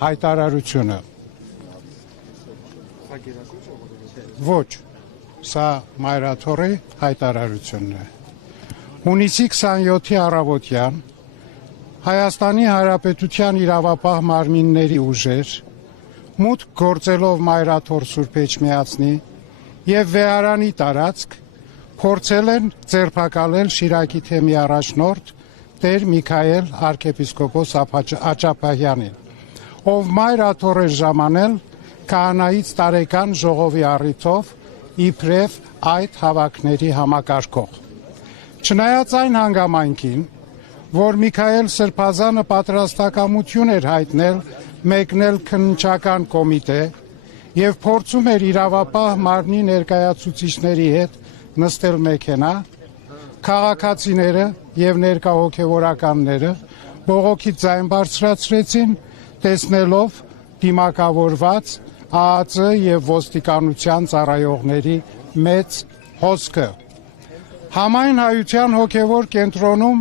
հայտարարությունը։ Ոչ, սա մայրաթորի հայտարարությունն է։ Հունիսի 27-ի առավոտյան Հայաստանի Հանրապետության իրավապահ մարմինների ուժեր մուտք գործելով մայրաթոր Սուրբ Էջմիածնի եւ վեհարանի տարածք փորձել են ձերբակալել Շիրակի թեմի առաջնորդ Տեր Միքայել arczepiskopos Աճապահյանին, ով մայրաթոր է ժամանել քահանայից տարեկան ժողովի առիթով իբրև այդ հավաքների համակարգող։ Չնայած այն հանգամանքին, որ Միքայել Սրբազանը պատրաստակամություն էր հայտնել մեկնել քննչական կոմիտե եւ փորձում էր իրավապահ մարմնի ներկայացուցիչների հետ նստել մեքենա, քաղաքացիները եւ ներկա հոգեվորականները բողոքի ձայն բարձրացրեցին, տեսնելով դիմակավորված ԱԱԾ եւ ոստիկանության ծառայողների մեծ հոսքը։ Համայն հայության հոգևոր կենտրոնում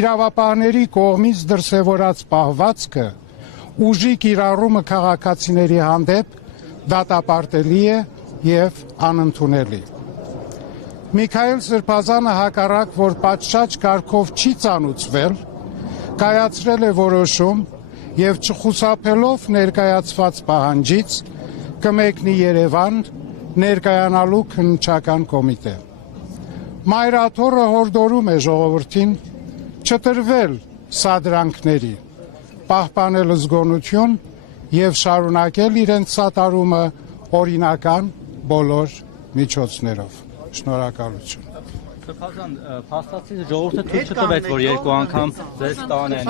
իրավապահների կողմից դրսևորած պահվածքը ուժի կիրառումը քաղաքացիների հանդեպ դատապարտելի է եւ անընդունելի։ Միքայել Սրբազանը հակառակ, որ պատշաճ կարգով չի ծանուցվել, կայացրել է որոշում եւ չխուսափելով ներկայացված պահանջից կմեկնի Երևան ներկայանալու քննչական կոմիտե։ Մայրաթորը հորդորում է ժողովրդին չտրվել սադրանքների, պահպանել զգոնություն եւ շարունակել իրենց սատարումը օրինական բոլոր միջոցներով։ Շնորհակալություն։ Սրբազան, փաստացի ժողովուրդը թույլ չտվեց, որ երկու անգամ ձեզ տանեն։